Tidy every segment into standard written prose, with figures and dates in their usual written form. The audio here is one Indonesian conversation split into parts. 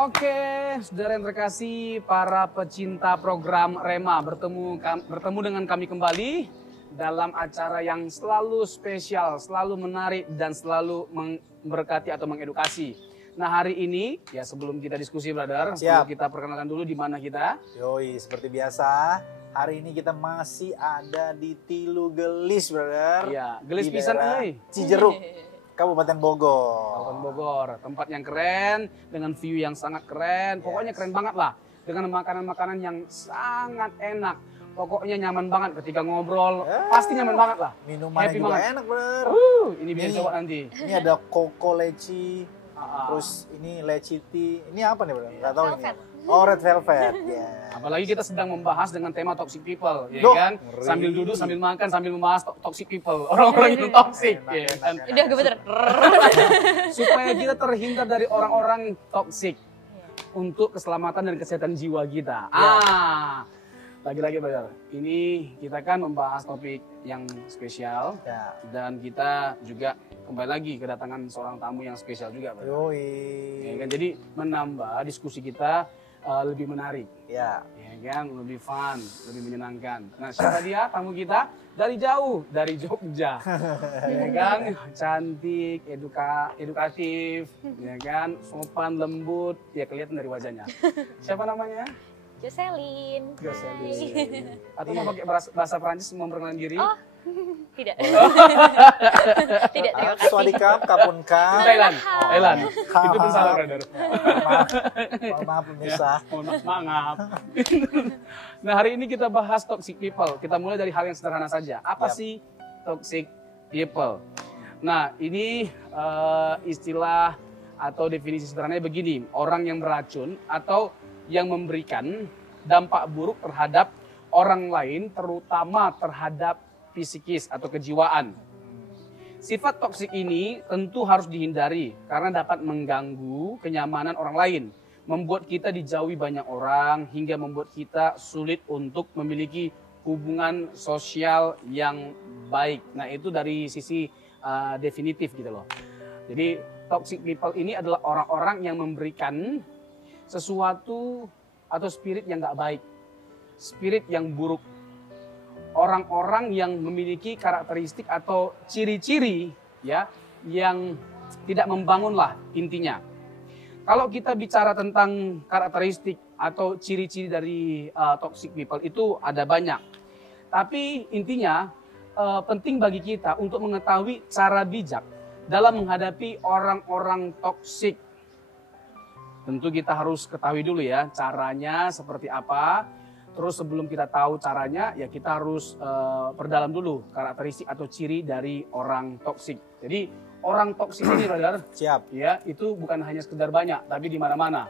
Oke, saudara yang terkasih, para pecinta program Rema, bertemu dengan kami kembali dalam acara yang selalu spesial, selalu menarik dan selalu memberkati atau mengedukasi. Nah, hari ini ya sebelum kita diskusi, brother, perlu kita perkenalkan dulu di mana kita. Yoi, seperti biasa, hari ini kita masih ada di Tilu Gelis, brother. Iya, Gelis pisan euy. Cijeruk, Kabupaten Bogor. Kabupaten Bogor, tempat yang keren, dengan view yang sangat keren, pokoknya keren banget lah. Dengan makanan-makanan yang sangat enak, pokoknya nyaman banget ketika ngobrol, pasti nyaman banget lah. Minumannya juga banget. Enak, bener. Ini biar coba nanti. Ini ada Coco Leci, terus ini Leci Tea. Ini apa nih, bener? Nggak tahu ini. Oh, Red Velvet. Apalagi kita sedang membahas dengan tema toxic people, ya kan? Sambil duduk, sambil makan, sambil membahas toxic people, orang-orang yang toxic, ya kan? Udah gemeter. Supaya kita terhindar dari orang-orang toxic untuk keselamatan dan kesehatan jiwa kita. Lagi-lagi, brother, ini kita kan membahas topik yang spesial dan kita juga kembali lagi kedatangan seorang tamu yang spesial juga, brother. Ya kan? Jadi menambah diskusi kita lebih menarik, ya kan, lebih fun, lebih menyenangkan. Nah, siapa dia tamu kita? Dari jauh, dari Jogja, ya kan, cantik, edukatif, ya kan, sopan, lembut, ya kelihatan dari wajahnya. Siapa namanya? Jocelyn. Atau mau pakai bahasa Prancis memperkenalkan diri? Oh, tidak. Tidak, terima kasih. Swadikap, kapunkap. Thailand. Itu pun salah, brother. Maaf, pemirsa. Maaf. Nah, hari ini kita bahas toxic people. Kita mulai dari hal yang sederhana saja. Apa sih toxic people? Nah, ini istilah atau definisi sederhananya begini. Orang yang beracun atau yang memberikan dampak buruk terhadap orang lain, terutama terhadap psikis atau kejiwaan. Sifat toksik ini tentu harus dihindari karena dapat mengganggu kenyamanan orang lain, membuat kita dijauhi banyak orang, hingga membuat kita sulit untuk memiliki hubungan sosial yang baik. Nah, itu dari sisi definitif gitu loh. Jadi toxic people ini adalah orang-orang yang memberikan sesuatu atau spirit yang nggak baik, spirit yang buruk. Orang-orang yang memiliki karakteristik atau ciri-ciri ya yang tidak membangun lah intinya. Kalau kita bicara tentang karakteristik atau ciri-ciri dari toxic people itu ada banyak. Tapi intinya penting bagi kita untuk mengetahui cara bijak dalam menghadapi orang-orang toxic. Tentu kita harus ketahui dulu ya caranya seperti apa. Terus sebelum kita tahu caranya ya kita harus perdalam dulu karakteristik atau ciri dari orang toksik. Jadi orang toksik ini, brother, ya itu bukan hanya sekedar banyak tapi di mana-mana.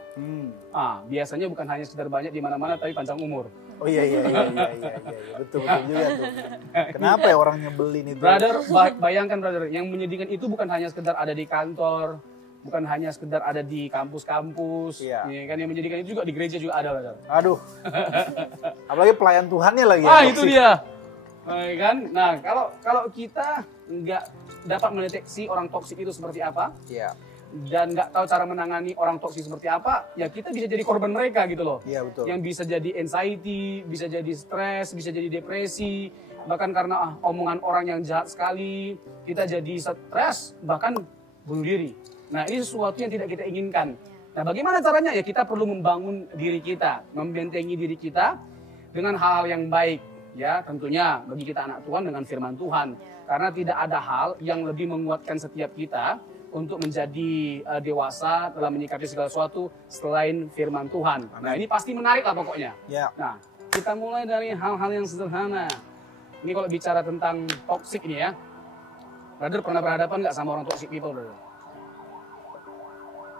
Biasanya bukan hanya sekedar banyak di mana-mana tapi panjang umur. Oh iya betul juga tuh. Kenapa ya orang nyebelin itu? Brother, bayangkan, brother, yang menyedihkan itu bukan hanya sekedar ada di kantor, bukan hanya sekedar ada di kampus-kampus, ya kan, yang menjadikan itu juga di gereja juga ada, brother. Aduh, apalagi pelayan Tuhannya lagi. Itu dia, kan. Nah, kalau kita nggak dapat mendeteksi orang toksik itu seperti apa, dan nggak tahu cara menangani orang toksik seperti apa, ya kita bisa jadi korban mereka gitu loh. Iya, betul. Yang bisa jadi anxiety, bisa jadi stres, bisa jadi depresi, bahkan karena omongan orang yang jahat sekali, kita jadi stres, bahkan bunuh diri. Nah, ini sesuatu yang tidak kita inginkan. Nah, bagaimana caranya? Ya kita perlu membangun diri kita, membentengi diri kita dengan hal-hal yang baik. Ya, tentunya bagi kita anak Tuhan dengan firman Tuhan. Karena tidak ada hal yang lebih menguatkan setiap kita untuk menjadi dewasa dalam menyikapi segala sesuatu selain firman Tuhan. Nah, ini pasti menarik lah pokoknya. Nah, kita mulai dari hal-hal yang sederhana. Ini kalau bicara tentang toxic ini ya. Brother pernah berhadapan nggak sama orang toxic people, brother?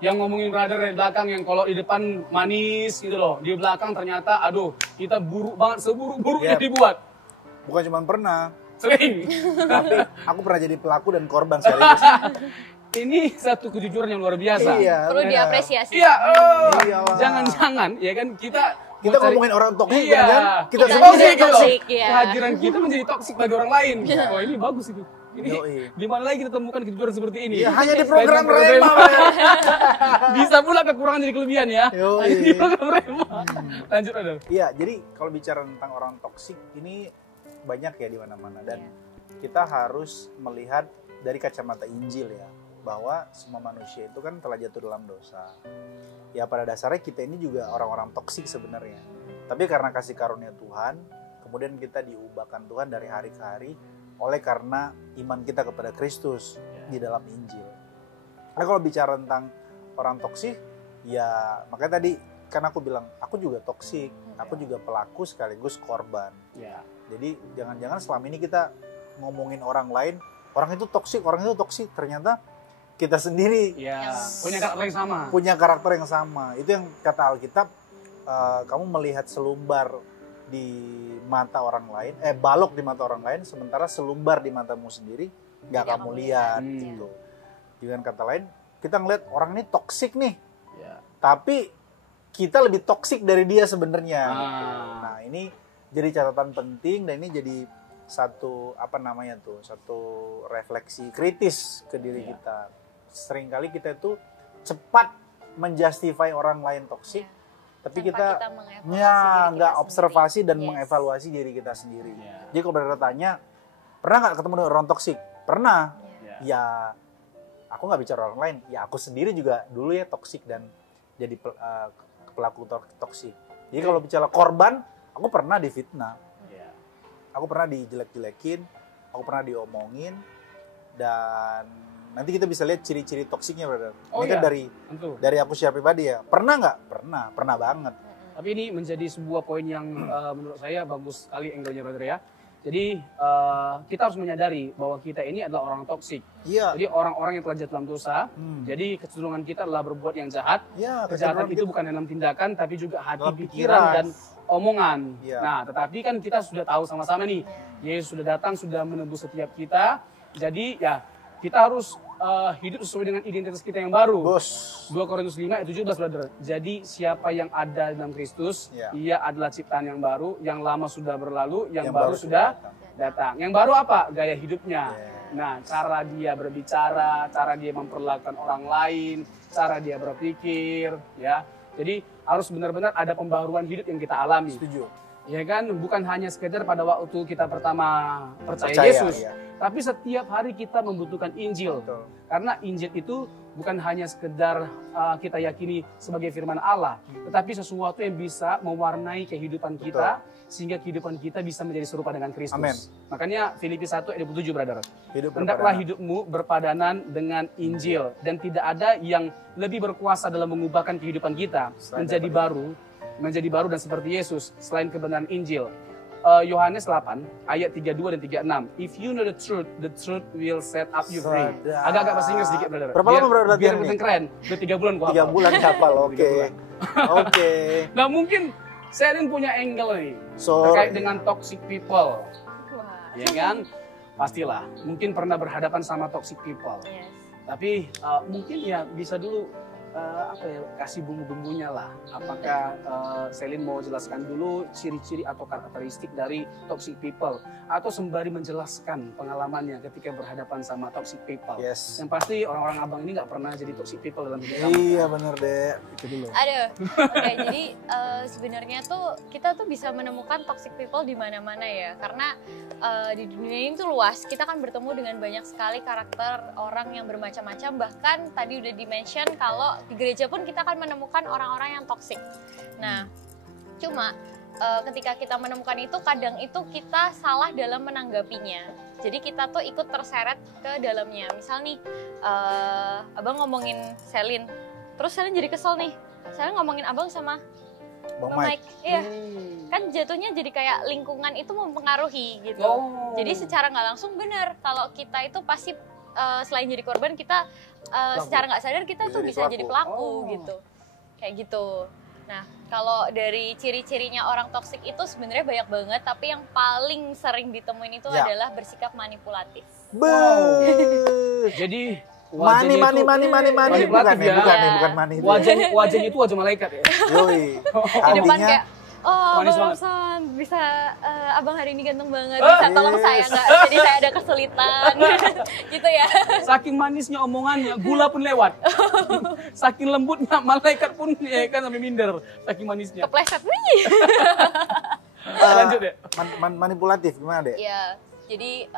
Yang ngomongin brother dari belakang, yang kalau di depan manis gitu loh, di belakang ternyata aduh kita buruk banget, seburuk-buruknya dibuat. Bukan cuma pernah, sering. Tapi aku pernah jadi pelaku dan korban sekaligus. Ini satu kejujuran yang luar biasa. Perlu diapresiasi. Jangan-jangan ya kan kita ngomongin orang toksik kan, kita toksik, kehadiran kita menjadi toksik bagi orang lain. Oh, ini bagus itu. Ini Yoi. di mana lagi kita temukan kejujuran seperti ini? Ya, hanya di Selain program Rema. Rema. Bisa pula kekurangan jadi kelebihan ya. Yoi. Hanya di program Rema. Lanjut ada. Iya, jadi kalau bicara tentang orang toksik ini banyak ya di mana-mana dan kita harus melihat dari kacamata Injil ya, bahwa semua manusia itu kan telah jatuh dalam dosa. Ya pada dasarnya kita ini juga orang-orang toksik sebenarnya. Tapi karena kasih karunia Tuhan, kemudian kita diubahkan Tuhan dari hari ke hari oleh karena iman kita kepada Kristus di dalam Injil. Nah kalau bicara tentang orang toksik, ya makanya tadi kan aku bilang, aku juga toksik, aku juga pelaku sekaligus korban. Ya. Jadi jangan-jangan selama ini kita ngomongin orang lain, orang itu toksik, ternyata kita sendiri Ya, punya karakter yang sama. punya karakter yang sama. Itu yang kata Alkitab, kamu melihat selumbar di mata orang lain, balok di mata orang lain, sementara selumbar di matamu sendiri nggak Tidak kamu kamu lihat. lihat. Gitu. Dengan kata lain, kita ngeliat orang ini toksik nih, Ya. tapi kita lebih toksik dari dia sebenarnya. Ah. Gitu. Nah ini jadi catatan penting dan ini jadi satu satu refleksi kritis ke diri Iya. kita. Seringkali kita itu cepat menjustify orang lain toksik, tapi kita mengevaluasi diri ya kita nggak sendiri. observasi dan Yes. mengevaluasi diri kita sendiri. Ya. Jadi kalau berada tanya, pernah nggak ketemu dengan orang toksik? Pernah. Ya. Ya, aku nggak bicara orang lain. Ya aku sendiri juga dulu ya toksik dan jadi pelaku toksik. Jadi kalau bicara korban, aku pernah difitnah. Ya. Aku pernah dijelek-jelekin, aku pernah diomongin, dan nanti kita bisa lihat ciri-ciri toksiknya, brother. Oh, Ini kan iya. Tentu. dari aku secara pribadi ya. Pernah nggak? Pernah banget. Tapi ini menjadi sebuah poin yang menurut saya bagus sekali angle-nya, brother ya. Jadi kita harus menyadari bahwa kita ini adalah orang toksik. Iya. Jadi orang-orang yang telah jatuh dalam dosa. Hmm. Jadi kecenderungan kita adalah berbuat yang jahat. Ya, Kejahatan kecenderungan itu bukan dalam tindakan, tapi juga hati, Dalam pikiran, pikiran. dan omongan. Iya. Nah, tetapi kan kita sudah tahu sama-sama nih, Yesus sudah datang, sudah menebus setiap kita. Jadi ya kita harus hidup sesuai dengan identitas kita yang baru. Bos. 2 Korintus 5 ayat 17, brother. Jadi siapa yang ada dalam Kristus, Ya. ia adalah ciptaan yang baru, yang lama sudah berlalu, yang Yang baru sudah datang. datang. Yang baru apa? Gaya hidupnya. Ya. Nah, cara dia berbicara, cara dia memperlakukan orang lain, cara dia berpikir, ya. Jadi harus benar-benar ada pembaruan hidup yang kita alami. Setuju. Ya kan, bukan hanya sekedar pada waktu kita pertama percaya Percaya, Yesus, ya. tapi setiap hari kita membutuhkan Injil. Betul. Karena Injil itu bukan hanya sekedar kita yakini sebagai firman Allah, tetapi sesuatu yang bisa mewarnai kehidupan kita, sehingga kehidupan kita bisa menjadi serupa dengan Kristus. Amin. Makanya Filipi 1 ayat 27, brother. Hidup Hendaklah berpadanan. hidupmu berpadanan dengan Injil, dan tidak ada yang lebih berkuasa dalam mengubahkan kehidupan kita Selain menjadi baru dan seperti Yesus selain kebenaran Injil. Yohanes 8 ayat 32 dan 36. If you know the truth will set up you free. Sadar. Agak-agak bahasa Inggris sedikit, brother. Berapa lama, brother, Biar latihan kelihatan nih? keren. Udah 3 bulan gua 3 hafal. bulan hafal, 3 oke. bulan. Oke. Nah, mungkin Selin punya angle nih So, terkait dengan toxic people. Wah. Ya kan? Pastilah. Mungkin pernah berhadapan sama toxic people. Yes. Tapi mungkin ya bisa dulu kasih bumbu-bumbunya lah. Apakah Selin mau jelaskan dulu ciri-ciri atau karakteristik dari toxic people, atau sembari menjelaskan pengalamannya ketika berhadapan sama toxic people. yes. Yang pasti orang-orang abang ini nggak pernah jadi toxic people dalam hidup kamu. Iya bener deh. Itu dulu. Aduh, oke, jadi sebenarnya tuh kita tuh bisa menemukan toxic people di mana-mana ya, karena di dunia ini tuh luas. Kita kan bertemu dengan banyak sekali karakter orang yang bermacam-macam. Bahkan tadi udah di-mention kalau di gereja pun kita akan menemukan orang-orang yang toxic. Nah, cuma ketika kita menemukan itu, kadang itu kita salah dalam menanggapinya. Jadi kita tuh ikut terseret ke dalamnya. Misal nih, abang ngomongin Selin, terus Selin jadi kesel nih. Selin ngomongin abang sama Bang Bang Mike. Mike. Iya, kan jatuhnya jadi kayak lingkungan itu mempengaruhi gitu. Oh. Jadi secara nggak langsung benar kalau kita itu pasti selain jadi korban, kita secara nggak sadar kita tuh bisa jadi pelaku Oh. gitu. Kayak gitu. Nah, kalau dari ciri-cirinya orang toksik itu sebenarnya banyak banget, tapi yang paling sering ditemuin itu Ya. adalah bersikap manipulatif. Jadi Mani. manipulatif Bukan ya. bukan mani. wajahnya itu wajah malaikat ya. Yoi. Di depan Artinya kayak Oh, Manis Abang banget. Robson, bisa Abang hari ini ganteng banget, bisa tolong saya nggak? Jadi saya ada kesulitan, gitu ya. Saking manisnya omongannya, gula pun lewat. Saking lembutnya, malaikat pun ya kan sampai minder. Saking manisnya. Kepleset nih. Lanjut ya. Manipulatif gimana deh? Ya, jadi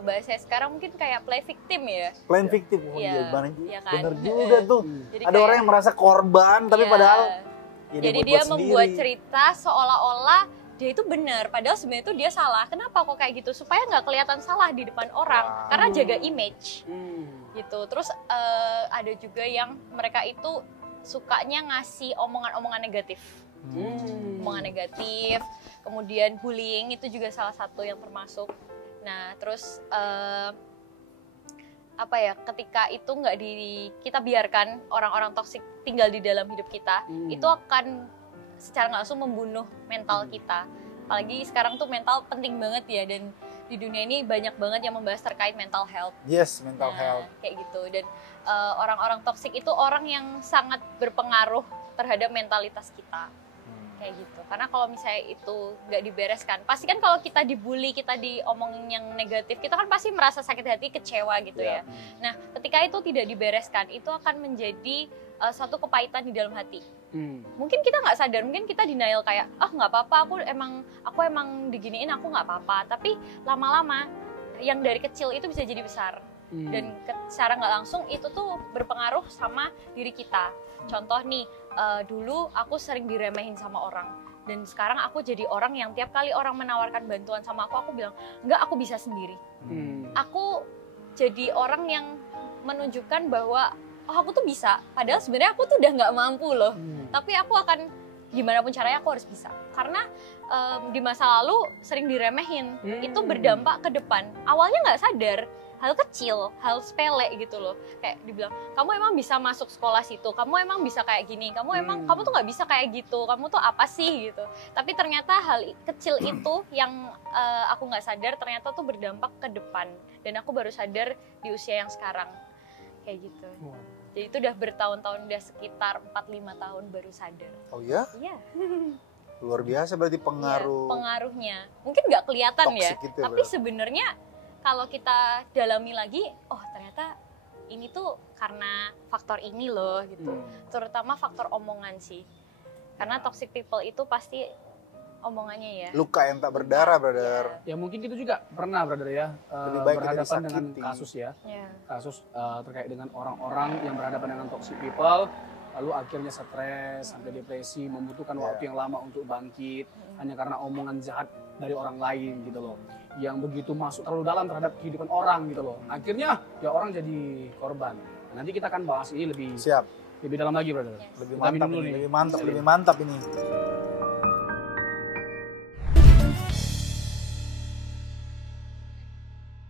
bahasa sekarang mungkin kayak play victim ya. Playing victim, oh Iya, iya, iya kan? bener juga tuh. Jadi Ada kayak- orang yang merasa korban, tapi Iya. padahal ya Jadi buat-buat dia membuat sendiri. cerita seolah-olah dia itu benar, padahal sebenarnya itu dia salah. Kenapa kok kayak gitu? Supaya nggak kelihatan salah di depan orang, Wow. karena jaga image Hmm. gitu. Terus ada juga yang mereka itu sukanya ngasih omongan-omongan negatif. Omongan negatif, kemudian bullying itu juga salah satu yang termasuk. Nah, terus apa ya? Ketika itu nggak kita biarkan orang-orang toksik tinggal di dalam hidup kita, itu akan secara nggak langsung membunuh mental kita. Apalagi sekarang tuh mental penting banget ya, dan di dunia ini banyak banget yang membahas terkait mental health. Yes, mental Nah, health. kayak gitu. Dan orang-orang toksik itu orang yang sangat berpengaruh terhadap mentalitas kita. Kayak gitu. Karena kalau misalnya itu nggak dibereskan, pasti kan kalau kita dibully, kita diomongin yang negatif, kita kan pasti merasa sakit hati, kecewa gitu ya. Nah, ketika itu tidak dibereskan, itu akan menjadi suatu kepahitan di dalam hati. Mungkin kita nggak sadar, mungkin kita denial kayak, nggak apa-apa, aku emang diginiin, aku nggak apa-apa. Tapi lama-lama yang dari kecil itu bisa jadi besar. Dan secara nggak langsung itu tuh berpengaruh sama diri kita. Contoh nih, dulu aku sering diremehin sama orang, dan sekarang aku jadi orang yang tiap kali orang menawarkan bantuan sama aku bilang, enggak, aku bisa sendiri. Aku jadi orang yang menunjukkan bahwa aku tuh bisa, padahal sebenarnya aku tuh udah nggak mampu loh. Tapi aku akan gimana pun caranya aku harus bisa, karena di masa lalu sering diremehin. Itu berdampak ke depan. Awalnya nggak sadar, hal kecil, hal sepele gitu loh. Kayak dibilang, kamu emang bisa masuk sekolah situ, kamu emang bisa kayak gini, kamu tuh nggak bisa kayak gitu, kamu tuh apa sih gitu. Tapi ternyata hal kecil itu yang aku nggak sadar ternyata tuh berdampak ke depan. Dan aku baru sadar di usia yang sekarang. Kayak gitu. Jadi itu udah bertahun-tahun, udah sekitar 4-5 tahun baru sadar. Oh ya? Iya. Luar biasa berarti Iya, pengaruh. pengaruhnya. Mungkin nggak kelihatan ya, toksik itu ya, tapi berarti. sebenarnya kalau kita dalami lagi, ternyata ini tuh karena faktor ini loh gitu. Terutama faktor omongan sih. Karena toxic people itu pasti omongannya ya. Luka yang tak berdarah, brother. Ya mungkin kita juga pernah, brother ya, Lebih baik kita berhadapan dengan disakiti. kasus ya. Iya. Kasus terkait dengan orang-orang yang berhadapan dengan toxic people, lalu akhirnya stres, sampai depresi, membutuhkan waktu yang lama untuk bangkit, hanya karena omongan jahat dari orang lain gitu loh. Yang begitu masuk terlalu dalam terhadap kehidupan orang gitu loh. Akhirnya ya orang jadi korban. Nanti kita akan bahas ini lebih Siap. dalam lagi, brother. Yes. Lebih Kita minum mantap dulu ini, nih. lebih mantap ini.